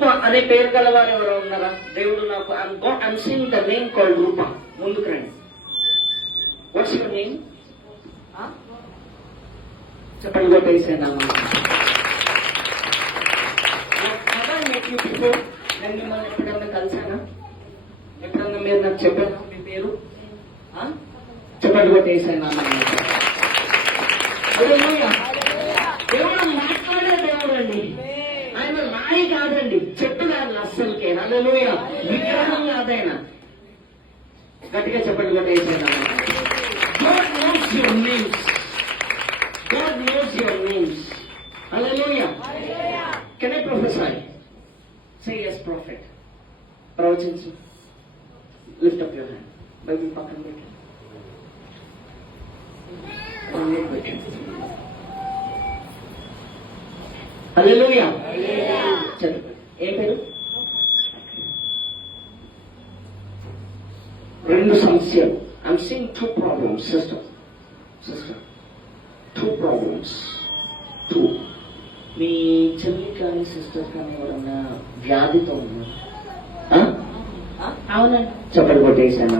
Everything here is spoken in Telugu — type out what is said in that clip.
రూప అనే పేరు గలవారు ఎవరో ఉన్నారా? దేవుడు నాకు I'm seeing the name called Roopa. ముందుకు రండి. What's your name? చెప్పండి కొట్టేసేనా? నేను మిమ్మల్ని ఎప్పుడన్నా కలిసానా? ఎప్పుడన్నా మీరు నాకు చెప్పారా మీ పేరు? చెప్పండి కొట్టేసేనా? దేవుడు మాట్లాడే దేవుడు అండి. ఆయన రాయి కాదండి, చెట్టు కాదు అస్సలకే. హల్లెలూయా. విగ్రహం కాదైనా. గట్టిగా చెప్పండి కొట్టేసేనా? God knows your names. God knows your names. Hallelujah. Can I prophesy? Say yes, prophet. ప్రవచించు. Lift up your hand. Bible పక్కన పెట్టు. హల్లెలూయా. చదువు. ఏం పేరు? రెండు సమస్యలు. I'm seeing two problems, sister. Two problems. Two. మీ చెల్లి కానీ సిస్టర్ కానీ ఎవరన్నా వ్యాధితో ఉన్నారు? అవునండి. చెప్పండి కొట్టేసాను.